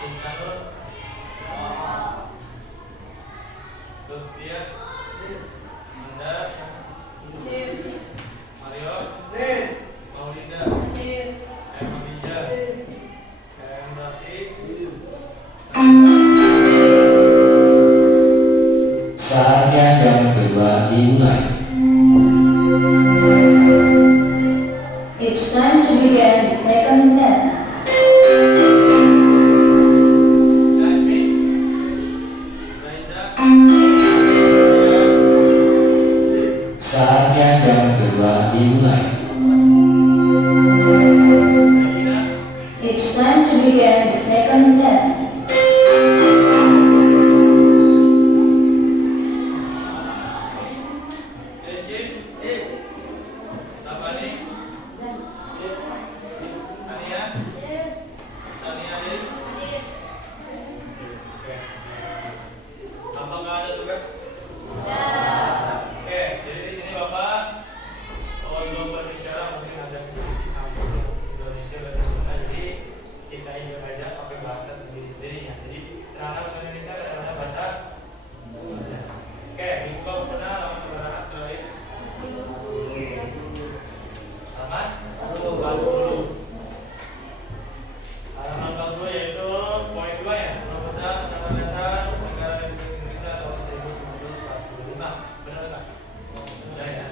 Isanul Lutfiah Anda Mario Maulida Emabija Berarti saatnya jam kedua dimulai. It's time to begin the second lesson. Najmi Raisa Saatnya jam kedua dimulai. Regina It's time to begin the second lesson. Desi Sabani Sania Sania Lin Oke. Apakah ada tugas? Oke, jadi di sini Bapak belum berbicara mungkin ada sedikit campur Indonesia bahasa Sunda, jadi kita ingat aja pakai bahasa sendiri-sendirinya. Jadi terhadap bahasa Indonesia ada bahasa Sunda. Oke, dibuka bukunya halaman sebenarnya terakhir. Halaman 40. Halaman 40 yaitu poin 2 ya, perubahan Undang-Undang Dasar Negara Republik Indonesia tahun 1945. Benar enggak? Sudah ya.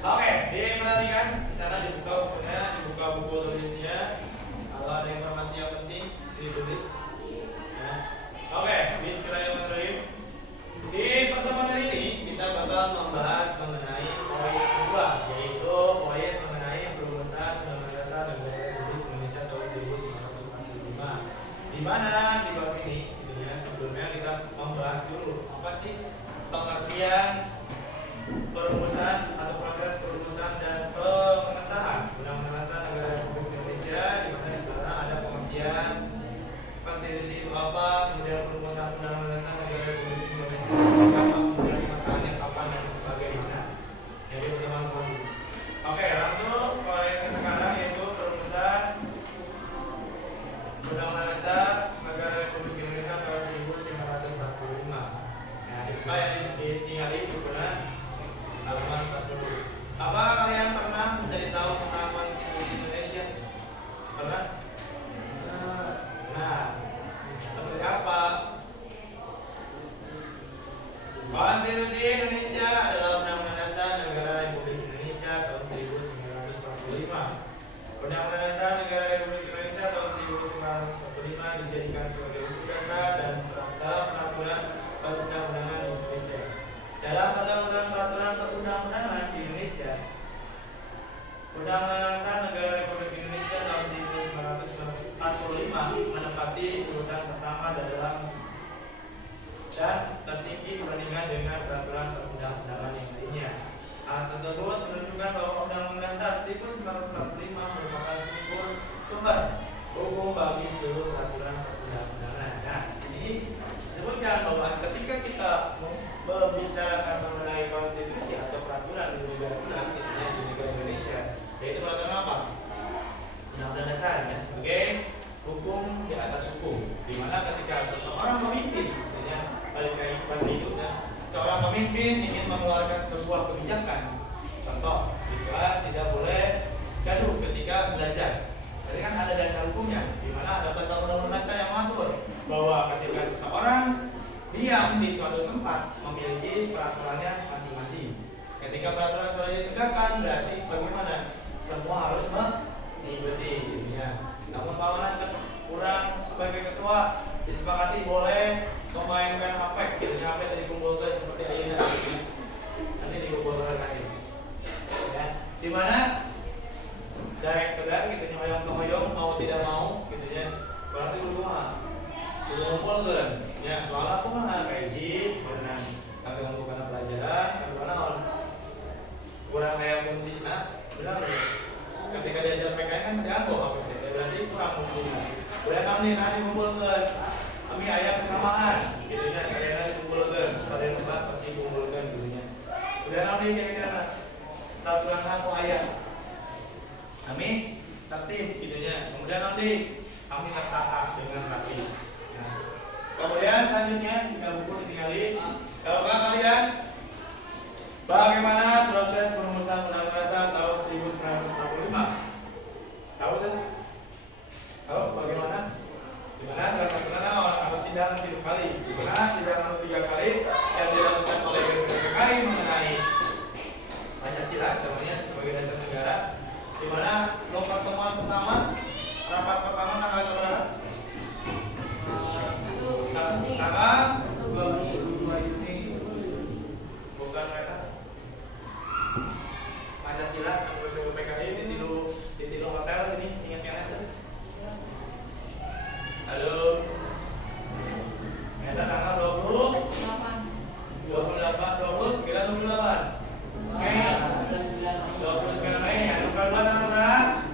Oke, diperhatikan di sana dibuka bukunya, dibuka buku tulisnya. Kalau ada informasi yang penting ditulis. Ya. Oke, bismillahirrahmanirrahim. Di pertemuan hari ini kita bakal membahas mengenai poin kedua, yaitu poin mengenai perumusan Undang-Undang Dasar Negara Republik Indonesia tahun 1945. Di mana di bab ini, ya, sebelumnya kita membahas dulu apa sih pengertian perumusan atau proses perumusan dan pengesahan Undang-Undang Dasar Negara Republik Indonesia, di mana di sana ada pengertian konstitusi itu apa, kemudian perumusan Undang-Undang Dasar Negara Republik Indonesia seperti apa, kemudian pengesahannya kapan dan bagaimana. Jadi teman-teman. Oke, langsung poin ke sekarang yaitu perumusan Undang-Undang Dasar Negara Republik Indonesia tahun 1945. Nah, dibuka yang ditinggali bukunya halaman 40. Apa kalian pernah mencari tahu tentang konstitusi Indonesia? Pernah? Nah, seperti apa? Konstitusi Indonesia adalah Undang-Undang Dasar Negara Republik Indonesia tahun 1945. Undang-Undang Dasar Negara Republik Indonesia tahun 1945 dijadikan sebagai hukum dasar dan dalam peraturan perundang-undangan di Indonesia. Dalam ketentuan peraturan perundang-undangan di Indonesia, Undang-Undang Dasar Negara Republik Indonesia tahun 1945 menempati urutan pertama dalam dan tertinggi dibandingkan dengan peraturan perundang-undangan yang lainnya. Hal tersebut menunjukkan bahwa Undang-Undang Dasar 1945 merupakan sumber hukum bagi seluruh peraturan perundang-undangan. Nah, di sini disebutkan bahwa ketika kita membicarakan mengenai konstitusi atau peraturan di negara kita, di negara Indonesia, yaitu peraturan apa? Undang-Undang Dasar ya, sebagai hukum di atas hukum, di mana ketika seseorang pemimpin, balik lagi bahasa itu, seorang pemimpin ingin mengeluarkan sebuah kebijakan. Contoh, di kelas tidak boleh gaduh ketika belajar. Jadi kan ada dasar hukumnya, di mana ada pasal undang-undang dasar yang mengatur bahwa ketika seseorang diam di suatu tempat memiliki peraturannya masing-masing. Ketika peraturan sudah ditegakkan, berarti bagaimana? Semua harus mengikuti. Ya. Namun Pak kurang sebagai ketua disepakati boleh memainkan HP, jadi HP dikumpulkan seperti ayahnya nanti dikumpulkan lagi. Ya. Di mana daerah gitu hoyong mau tidak mau gitu ya. Berarti rumah kumpulkan. Ya, soal aku mah kaji berenang tapi untuk karena pelajaran karena kurang kayak fungsi benar ya. Ketika diajar PKN kan mengganggu apa sih? Berarti kurang fungsinya. Udah kami nanti kumpulkan. Kami ayah kesamaan, gitu ya. Saya dikumpulkan. Pada yang kelas pasti kumpulkan gitu ya. Udah kami kira-kira peraturan aku ayah. Kami tertib gitu ya. Kemudian nanti kami tertata. selanjutnya tinggal buku ditinggali. Tahukah kalian bagaimana proses perumusan Undang-Undang Dasar tahun 1945? Tahu tuh? Tahu bagaimana? Di mana salah satunya orang sidang 3 kali, di mana sidang 3 kali yang dilakukan oleh BPPKI mengenai Pancasila namanya sebagai dasar negara, di mana pertemuan pertama, rapat pertama tanggal berapa? Tanggal 22 Juni. Bukan mereka. Pancasila yang BPPKI ini di tilu hotel ini ingat kan? Halo. Eta tanggal 28, 29, 28. Mei. 29 Mei. Anu kadua tanggal berapa?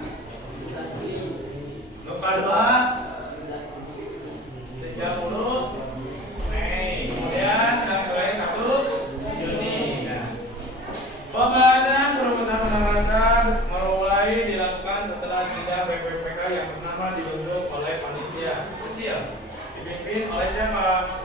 Anu kadua 30 Mei. Kemudian tanggal lain 1 Juni. Nah. Pembahasan perumusan Undang-Undang Dasar mulai dilakukan setelah sidang BPPK yang pertama dibentuk oleh panitia kecil dipimpin oleh siapa?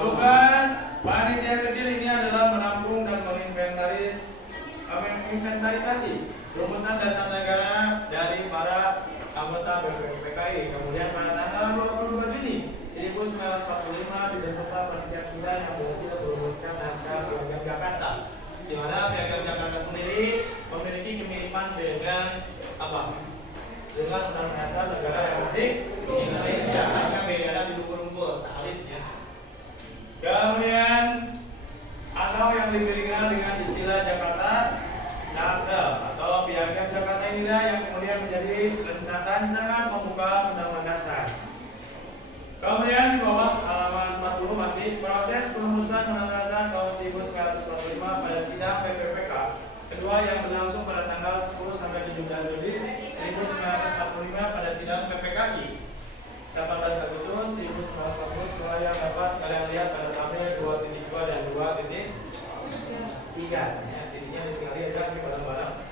Tugas panitia kecil ini adalah menampung dan menginventarisasi rumusan dasar negara dari para anggota BPPKI. Kemudian pada tanggal 22 Juni 1945 dibentuklah panitia 9 yang berhasil merumuskan naskah Piagam Jakarta, di mana Piagam Jakarta sendiri memiliki kemiripan dengan apa? Dengan Undang-Undang Dasar Negara Republik Indonesia. Hanya bedanya di lumpur salibnya. Kemudian atau yang dikenal dengan istilah Jakarta Charter atau Piagam Jakarta inilah yang kemudian menjadi rancangan pembukaan Undang-Undang Dasar. Kemudian di bawah halaman 40 masih proses perumusan Undang-Undang Dasar tahun 1945 pada sidang PPPK kedua yang berlangsung pada tanggal 10 sampai 17 Juli 1945 pada sidang PPKI 18 Agustus 1942 yang dapat kalian lihat pada tabel 2.2 dan 2.3 ya, titiknya ditinggali aja di barang-barang.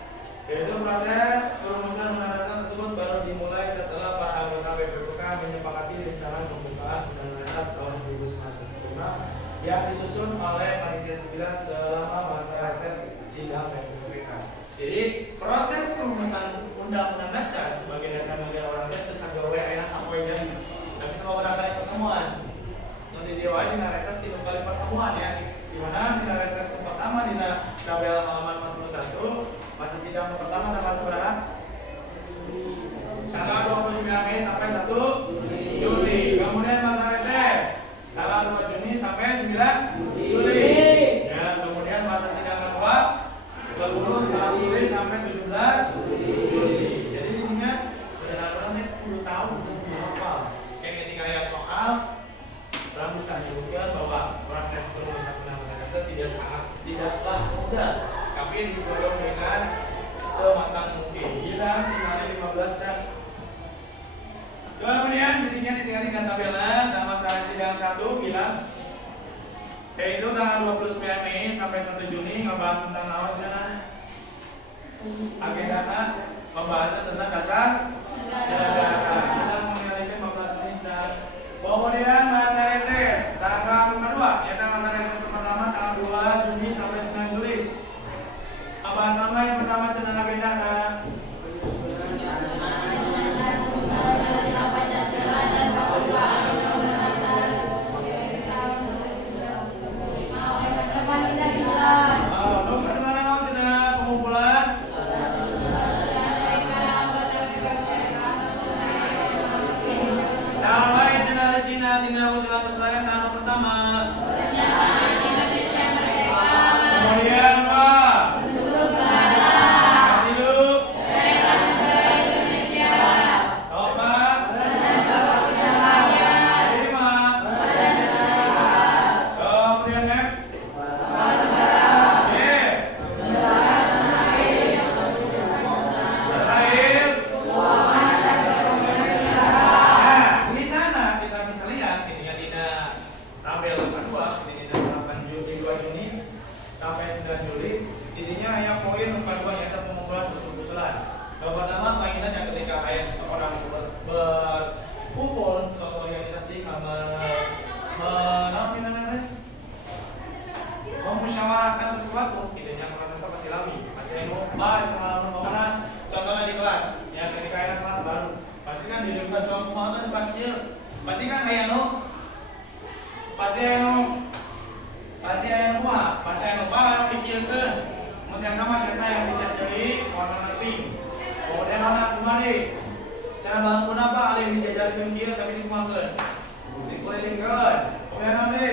Yaitu proses perumusan Undang-Undang Dasar tersebut baru dimulai setelah para anggota BPPK menyepakati rencana pembukaan Undang-Undang Dasar tahun 1945 yang disusun oleh panitia 9 selama masa reses sidang BPPK. Jadi proses perumusan Undang-Undang Dasar sebagai dasar negara orang lain itu sagawai enak sampai jadi. Tapi sama berapa kali pertemuan? Nanti dia di reses 3 kali pertemuan ya. Di mana di reses pertama di tabel halaman 41 masa sidang pertama tanggal berapa? Tanggal 29 Mei sampai 1 Juli. Kemudian masa reses tanggal 2 Juni sampai 9 Juli. Ya, kemudian masa sidang kedua 10 Juli sampai 17 Juli. Jadi ingat benar-benar 10 tahun untuk menghafal. Kayak ketika ya soal orang bisa menyebutkan bahwa proses perumusan Undang-Undang Dasar tidaklah mudah, tapi digodong dengan sematang mungkin. Bilang tinggalnya 15 jam. Kemudian ditinggali dengan tabelan dan masa sidang 1 bilang yaitu tanggal 29 Mei sampai 1 Juni ngebahas tentang naon sana agenda pembahasan tentang dasar negara. Kita memiliki 15 menit. Kemudian masa reses tanggal kedua, yaitu masa reses pertama tanggal 2 Juni sampai 9 Juli. Bahas apa yang pertama tentang agenda tabel kedua contoh kumaha pasti pasti kan aya nu pasti aya nu kumaha pasti aya nu bae pikirkeun mun yang sama cerita yang dicari warna pink kemudian anak kumaha cara bangun apa alih dijajarkeun kieu tapi dikumakeun dikulilingkeun kemudian nanti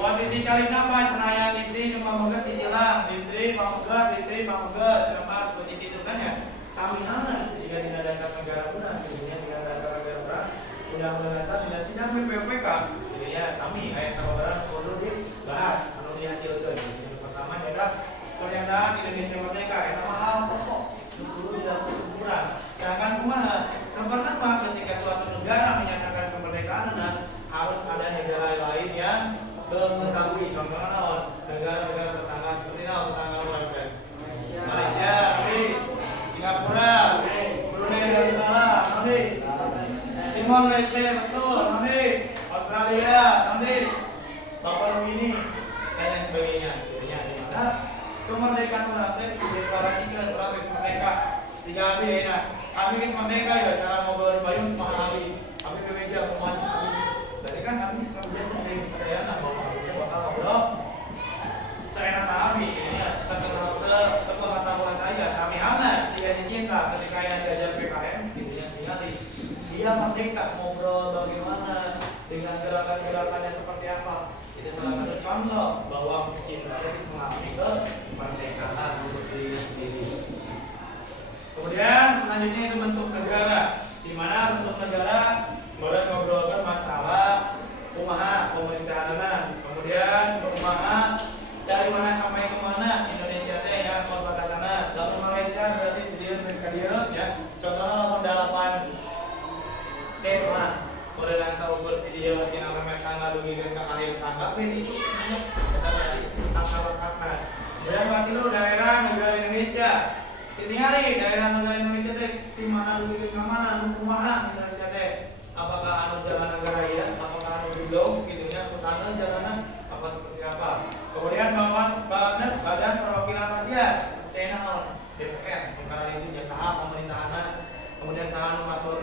posisi cari nafas cenah istri cuma megat disilang istri pamegat seperti itu kan ya saminana jika tidak dasar negara pun dunia tidak dasar negara pun undang-undang dasar sudah sidang PPK jadi ya sami aya sababaran kudu dibahas anu dihasilkeun yang pertama adalah pernyataan Indonesia merdeka eta mah hal pokok kudu dilakukan sedangkan kumaha yang pertama ketika suatu negara menyatakan kemerdekaanna harus ada negara lain yang mengetahui contohnya naon negara-negara tetangga seperti naon tetangga orang Malaysia, Singapura, Brunei Darussalam, Timor Leste betul, Australia, Papua Nugini, dan lain sebagainya. Intinya di mana kemerdekaan berarti dideklarasikan oleh merdeka. Jika kami merdeka ya cara ngobrol bayun mahali, kami bekerja memacet kami. Berarti kan kami sebenarnya dari sekalian bahwa kami bakal ngobrol seenak kami ini setelah sepengetahuan saya sami anak jika cinta ketika yang diajar PKM gitu yang tinggali dia merdeka ngobrol bagaimana dengan gerakan-gerakannya seperti apa itu salah satu contoh bahwa cinta harus mengalami kemerdekaan untuk diri sendiri. Kemudian selanjutnya itu bentuk negara di mana bentuk negara boleh ngobrolkan masalah kumaha pemerintahan kemudian kumaha dari mana sampai ke mana Indonesia teh ya perbatasanna lalu Malaysia berarti dia berkadir ya contohnya 8 tema boleh langsung ukur video yang mereka ngadugikeun ka akhir tangkap itu kita berarti angka-angka kemudian waktu itu daerah negara Indonesia ditingali daerah negara Indonesia teh di mana dugikeun ka mana nu kumaha Indonesia teh